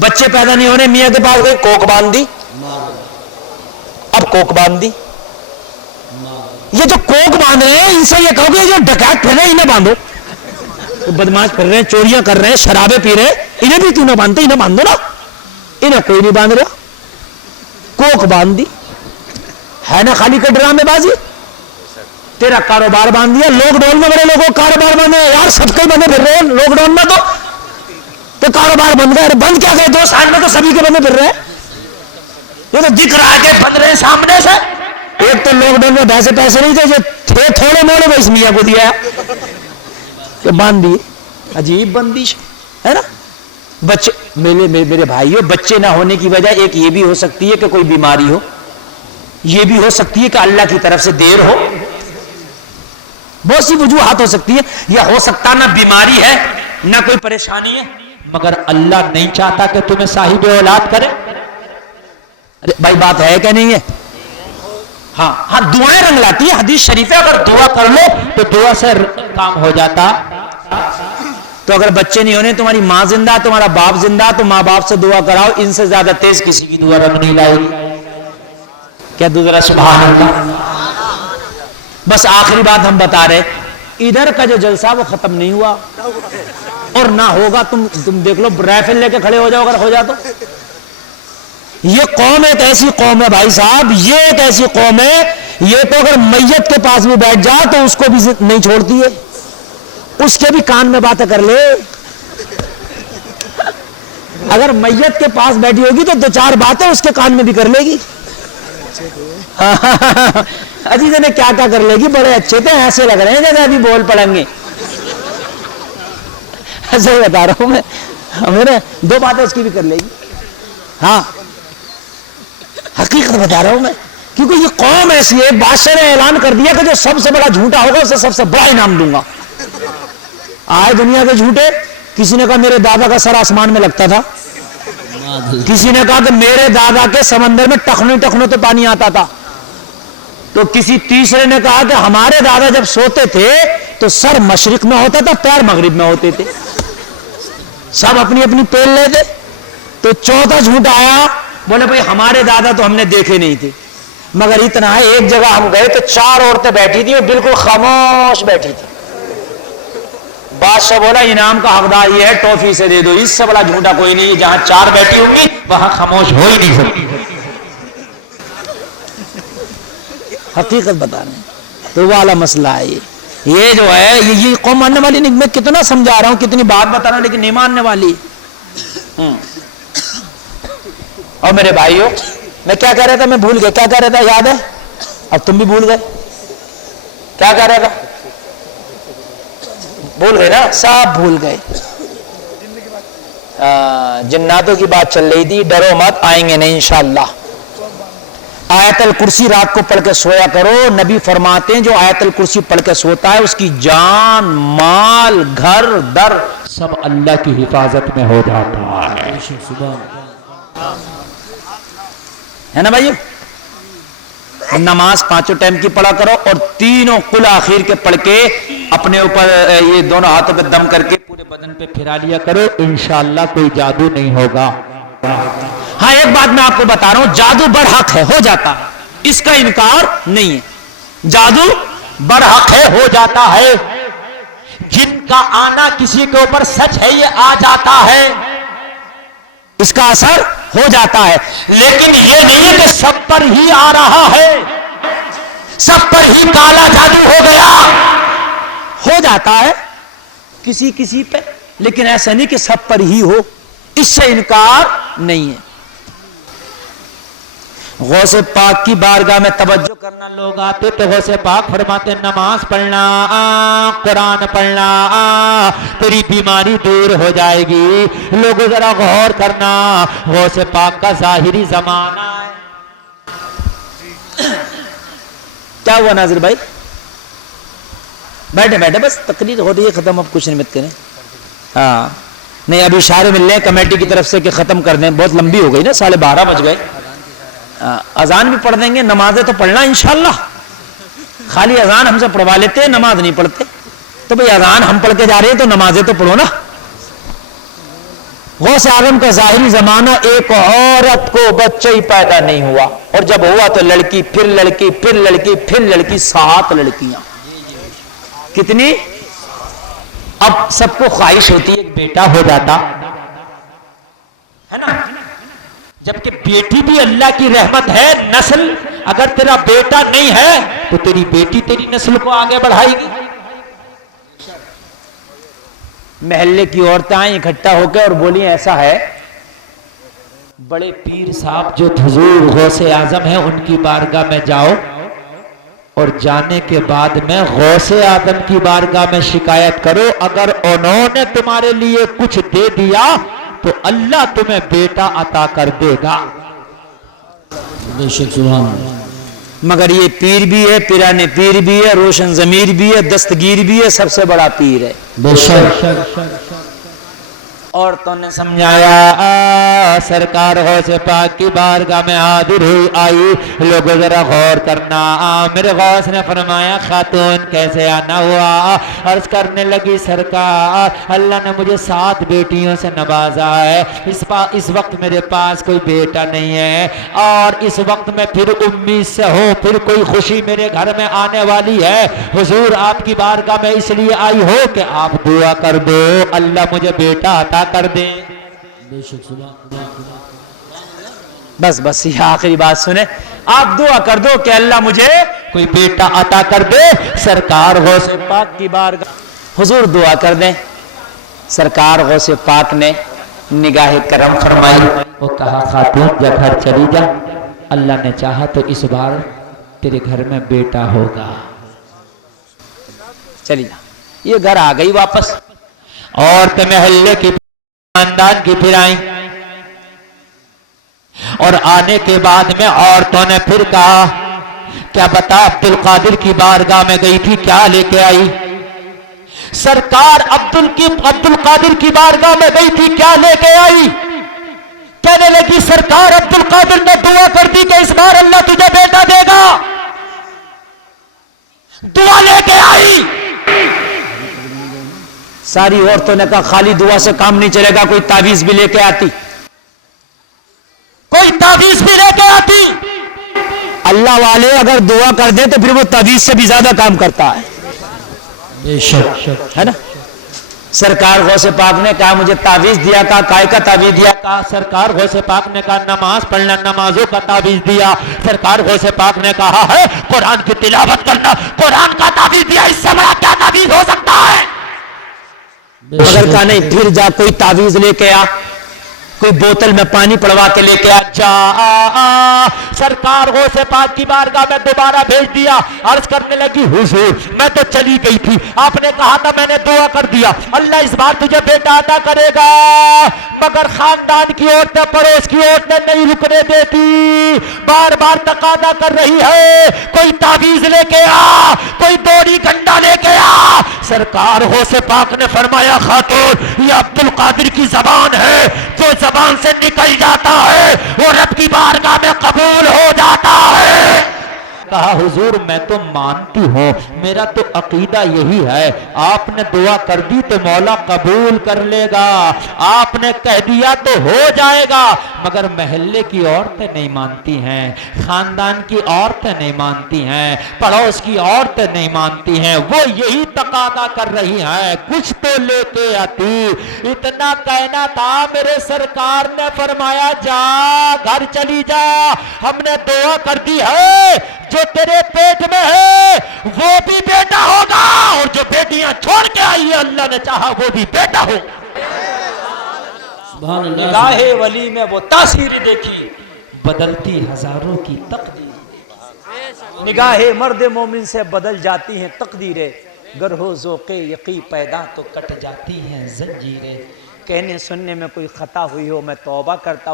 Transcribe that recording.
بچے پیدا نہیں ہونے، میاں کے پاس گئی، کوک باندھ دی، اب کوک باندھ دی. یہ جو کوک باندھ رہے ہیں ان سے یہ کہو گے جو ڈکیت پھر رہے ہیں انہیں باندھو، بدماش پھر رہے ہیں، چوریاں کر رہے ہیں، شرابیں پی رہے ہیں، انہیں بھی کیوں نہ باندھتے؟ انہیں باندھو نا. انہیں کوئی نہیں باندھ رہا، کوک باندھ دی. ہے نا خالی کا ڈرامے بازی. تیرا کاروبار باندھ دیا. لاک ڈاؤن میں بڑے لوگوں کاروبار بندے یار، سب کے بندے پھر رہے ہیں لاک ڈاؤن میں، تو کاروبار بند گئے. بند کیا گئے 2 سال میں تو سبھی کے بندے پھر رہے ہیں. یہ تو دکھ رہا ہے کہ بند رہے سامنے سے. ایک تو لاک ڈاؤن میں پیسے نہیں تھے، جو تھے تھوڑے موڑے وہ اس میاں کو دیا کہ باندھ دیے. عجیب بندش ہے نا. بچے میرے بھائیو، بچے نہ ہونے کی وجہ ایک یہ بھی ہو سکتی ہے کہ کوئی بیماری ہو، یہ بھی ہو سکتی ہے کہ اللہ کی طرف سے دیر ہو. بہت سی وجوہات ہو سکتی ہے. یا ہو سکتا نہ بیماری ہے نہ کوئی پریشانی ہے، مگر اللہ نہیں چاہتا کہ تمہیں صاحب اولاد کرے. ارے بھائی بات ہے کہ نہیں ہے؟ ہاں دعائیں رنگ لاتی ہے. حدیث شریف ہے اگر دعا کر لو تو دعا سے کام ہو جاتا. تو اگر بچے نہیں ہونے، تمہاری ماں زندہ، تمہارا باپ زندہ، تو ماں باپ سے دعا کراؤ. ان سے زیادہ تیز کسی کی دعا رنگ نہیں لائے گی. کیا ذرا سبحان اللہ. بس آخری بات ہم بتا رہے، ادھر کا جو جلسہ وہ ختم نہیں ہوا اور نہ ہوگا. تم دیکھ لو، رائفل لے کے کھڑے ہو جاؤ اگر ہو جا تو. یہ قوم ایک ایسی قوم ہے بھائی صاحب، یہ ایک ایسی قوم ہے، یہ تو اگر میت کے پاس بھی بیٹھ جا تو اس کو بھی نہیں چھوڑتی ہے، اس کے بھی کان میں باتیں کر لے. اگر میت کے پاس بیٹھی ہوگی تو 2-4 باتیں اس کے کان میں بھی کر لے گی. عزیز نے کیا کر لے گی. بڑے اچھے تھے، ایسے لگ رہے ہیں جیسے ابھی بول پڑیں گے. ایسے ہی بتا رہا ہوں میں، میرے 2 باتیں اس کی بھی کر لے گی. ہاں حقیقت بتا رہا ہوں میں، کیونکہ یہ قوم ایسی ہے. بادشاہ نے اعلان کر دیا کہ جو سب سے بڑا جھوٹا ہوگا اسے سب سے بڑا انعام دوں گا. آئے دنیا کے جھوٹے. کسی نے کہا میرے دادا کا سر آسمان میں لگتا تھا، کسی نے کہا کہ میرے دادا کے سمندر میں ٹخنوں تو پانی آتا تھا، تو کسی تیسرے نے کہا کہ ہمارے دادا جب سوتے تھے تو سر مشرق میں ہوتا تھا، پیر مغرب میں ہوتے تھے. سب اپنی اپنی پیل لیتے. تو چوتھا جھوٹ آیا، بولے بھائی ہمارے دادا تو ہم نے دیکھے نہیں تھے، مگر اتنا ہے ایک جگہ ہم گئے تو 4 عورتیں بیٹھی تھی اور بالکل خاموش بیٹھی تھی. بادشاہ بولا انعام کا حقدار یہ ہے، ٹافی سے دے دو. اس سے بڑا جھوٹا کوئی نہیں. جہاں 4 بیٹھی ہوں گی وہاں خاموش ہو ہی نہیں سکتی. حقیقت بتانے تو والا مسئلہ ہے. یہ جو ہے یہ قوم ماننے والی نہیں. میں کتنا سمجھا رہا ہوں، کتنی بات بتا رہا ہوں، لیکن نہیں ماننے والی. اور میرے بھائیوں، میں کیا کہہ رہا تھا؟ میں بھول گیا کیا کہہ رہا تھا. یاد ہے؟ اب تم بھی بھول گئے کیا کہہ رہا تھا. بھول گئے نا، سب بھول گئے. جناتوں کی بات چل رہی تھی. ڈرو مت، آئیں گے نہیں انشاءاللہ. آیت الکرسی رات کو پڑھ کے سویا کرو. نبی فرماتے ہیں جو آیت الکرسی پڑھ کے سوتا ہے اس کی جان، مال، گھر در سب اللہ کی حفاظت میں ہو جاتا ہے نا بھائی. نماز 5 ٹائم کی پڑھا کرو اور 3 قل آخر کے پڑھ کے اپنے اوپر یہ دونوں ہاتھوں پہ دم کر کے پورے بدن پہ پھرا لیا کرو. انشاءاللہ کوئی جادو نہیں ہوگا. ہاں ایک بات میں آپ کو بتا رہا ہوں، جادو برحق ہے، ہو جاتا ہے، اس کا انکار نہیں ہے. جادو برحق ہے، ہو جاتا ہے. جن کا آنا کسی کے اوپر سچ ہے، یہ آ جاتا ہے، اس کا اثر ہو جاتا ہے. لیکن یہ نہیں ہے کہ سب پر ہی آ رہا ہے، سب پر ہی کالا جادو ہو گیا. ہو جاتا ہے کسی کسی پہ، لیکن ایسا نہیں کہ سب پر ہی ہو. اس سے انکار نہیں ہے. غوث پاک کی بارگاہ میں توجہ کرنا. لوگ آتے تو غوث پاک فرماتے نماز پڑھنا، قرآن پڑھنا، تیری بیماری دور ہو جائے گی. لوگوں ذرا غور کرنا، غوث پاک کا ظاہری زمانہ ہے. کیا ہوا ناظر بھائی؟ بیٹھے بیٹھے، بس تقریر ہو رہی ہے، ختم. اب کچھ نہیں مت کریں. ہاں نہیں، ابھی اشارے مل رہے ہیں کمیٹی کی طرف سے کہ ختم کر دیں. بہت لمبی ہو گئی نا، 12:30 بج گئے. اذان بھی پڑھ دیں گے، نمازیں تو پڑھنا انشاءاللہ. خالی اذان ہم سے پڑھوا لیتے ہیں، نماز نہیں پڑھتے. تو بھئی اذان ہم پڑھ کے جا رہے ہیں تو نمازیں تو پڑھو نا. غوث اعظم کا ظاہری زمانہ ایک عورت کو بچہ ہی پیدا نہیں ہوا، اور جب ہوا تو لڑکی پھر لڑکی پھر لڑکی پھر لڑکی، 7 لڑکیاں۔ کتنی؟ اب سب کو خواہش ہوتی ہے ایک بیٹا ہو جاتا ہے نا، جبکہ بیٹی بھی اللہ کی رحمت ہے، نسل اگر تیرا بیٹا نہیں ہے تو تیری بیٹی تیری نسل کو آگے بڑھائے گی۔ محلے کی عورتیں آئیں اکٹھا ہو کے اور بولی ایسا ہے، بڑے پیر صاحب جو حضور غوث اعظم ہیں ان کی بارگاہ میں جاؤ، اور جانے کے بعد میں غوث اعظم کی بارگاہ میں شکایت کرو، اگر انہوں نے تمہارے لیے کچھ دے دیا تو اللہ تمہیں بیٹا عطا کر دے گا۔ بے شک سبحان اللہ۔ مگر یہ پیر بھی ہے، پیران پیر بھی ہے، روشن ضمیر بھی ہے، دستگیر بھی ہے، سب سے بڑا پیر ہے۔ بے شک۔ عورتوں نے سمجھایا، سرکار غوث پاک کی بارگاہ میں حاضر ہوئی آئی، لوگوں ذرا غور کرنا۔ میرے غوث نے فرمایا خاتون کیسے آنا ہوا؟ عرض کرنے لگی سرکار اللہ نے مجھے 7 بیٹیوں سے نوازا ہے، اس وقت میرے پاس کوئی بیٹا نہیں ہے، اور اس وقت میں پھر امید سے ہوں، پھر کوئی خوشی میرے گھر میں آنے والی ہے، حضور آپ کی بارگاہ میں اس لیے آئی ہو کہ آپ دعا کر دو اللہ مجھے بیٹا عطا کر دیں۔ بے شک سبحان بس یہ آخری بات سنیں، آپ دعا کر دو کہ اللہ مجھے کوئی بیٹا عطا کر دے۔ سرکار غوث پاک کی بارگاہ حضور دعا کر دیں۔ سرکار غوث پاک نے نگاہ کرم فرمائی، وہ کہا خاتون جا گھر چلی جا، اللہ نے چاہا تو اس بار تیرے گھر میں بیٹا ہوگا، چلی جا۔ یہ گھر آ گئی واپس، عورت محلے کی خاندان کی پھر آئیں، اور آنے کے بعد میں عورتوں نے پھر کہا کیا بتا عبد القادر کی بارگاہ میں گئی تھی کیا لے کے آئی؟ سرکار عبد القادر کی بارگاہ میں گئی تھی کیا لے کے آئی؟ کہنے لگی سرکار عبد القادر نے دعا کر دی کہ اس بار اللہ تجھے بیٹا دے گا، دعا لے کے آئی۔ ساری عورتوں نے کہا خالی دعا سے کام نہیں چلے گا، کوئی تعویذ بھی لے کے آتی، کوئی تعویذ بھی لے کے آتی۔ اللہ والے اگر دعا کر دیں تو پھر وہ تعویذ سے بھی زیادہ کام کرتا ہے، بے شک ہے نا۔ سرکار غوث پاک نے کہا مجھے تعویذ دیا، کہا کائے کا تعویذ دیا؟ کہا سرکار غوث پاک نے کہا نماز پڑھنا، نمازوں کا تعویذ دیا۔ سرکار غوث پاک نے کہا ہے قرآن کی تلاوت کرنا، قرآن کا تعویذ دیا، اس سے بڑا کیا تعویذ ہو سکتا ہے؟ مگر کہا نہیں، پھر جا کوئی تعویذ لے کے آ، کوئی بوتل میں پانی پڑوا کے لے کے آ جا۔ سرکار غوث پاک کی بارگاہ میں دوبارہ بھیج دیا، عرض کرنے لگی حضور میں تو چلی گئی تھی، آپ نے کہا تھا میں نے دعا کر دیا اللہ اس بار تجھے بیٹا عطا کرے گا، مگر خاندان کی عورتیں پڑوس کی عورتیں نہیں رکنے دیتی، بار بار تقاضا کر رہی ہے کوئی تعویذ لے کے آ، کوئی دوری گنڈا لے کے آ۔ سرکار غوث پاک نے فرمایا خاتون یہ عبد القادر کی زبان ہے، جو زبان سے نکل جاتا ہے وہ رب کی بارگاہ میں قبول ہو جاتا ہے۔ کہا حضور میں تو مانتی ہوں، میرا تو عقیدہ یہی ہے، آپ نے دعا کر دی تو مولا قبول کر لے گا، آپ نے کہہ دیا تو ہو جائے گا، مگر محلے کی عورتیں نہیں مانتی ہیں، خاندان کی عورتیں نہیں مانتی ہیں، پڑوس کی عورتیں نہیں مانتی ہیں، وہ یہی تقاضا کر رہی ہیں کچھ تو لے کے آتی۔ اتنا کہنا تھا میرے سرکار نے فرمایا جا گھر چلی جا، ہم نے دعا کر دی ہے جو تیرے پیٹ میں ہے وہ بھی بیٹا ہوگا، اور جو بیٹیاں چھوڑ کے آئی ہے اللہ نے چاہا وہ بھی بیٹا ہو۔ سبحان اللہ۔ نگاہ ولی میں وہ تاثیر دیکھی بدلتی ہزاروں کی تقدیر، نگاہ مرد مومن سے بدل جاتی ہیں تقدیریں، گر ہو ذوق یقین پیدا تو کٹ جاتی ہیں زنجیریں۔ کہنے سننے میں کوئی خطا ہوئی ہو میں توبہ کرتا ہوں۔